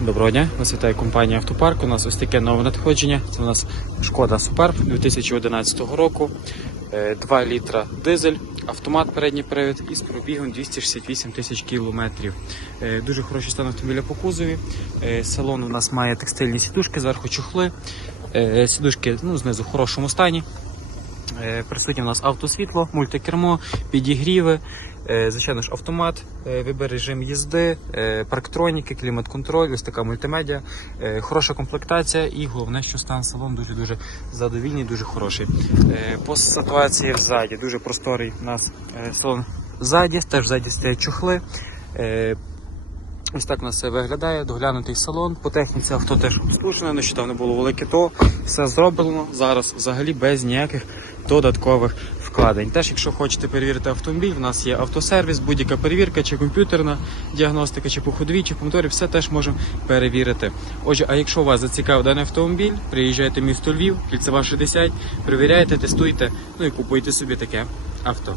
Доброго дня, вас вітає компанія Автопарк. У нас ось таке нове надходження. Це у нас шкода Суперб 2011 року. Е, 2 літра дизель, автомат передній привід із пробігом 268 тисяч кілометрів. Е, Дуже хороший стан автомобіля по кузові. Е, Салон у нас має текстильні сідушки, зверху чохли. Е, Сідушки ну, знизу в хорошому стані. Е, Присутнє у нас автосвітло, мультикермо, підігріви, е, звичайно ж автомат, е, вибір режим їзди, парктроніки, клімат-контроль, ось така мультимедіа, хороша комплектація і головне, що стан салон дуже-дуже задовільний, дуже хороший. По ситуації ззаді дуже просторий у нас салон ззаді, теж ззаді стоять чохли. Ось так нас все виглядає, доглянутий салон. По техніці авто теж обслужене, нещодавно було велике ТО, все зроблено. Зараз взагалі без ніяких додаткових вкладень. Теж, якщо хочете перевірити автомобіль, у нас є автосервіс, будь-яка перевірка, чи комп'ютерна діагностика, чи по ходовій, чи по моторі, все теж можемо перевірити. Отже, а якщо вас зацікавив даний автомобіль, приїжджайте в місто Львів, кільцева 60, перевіряйте, тестуйте, ну і купуйте собі таке авто.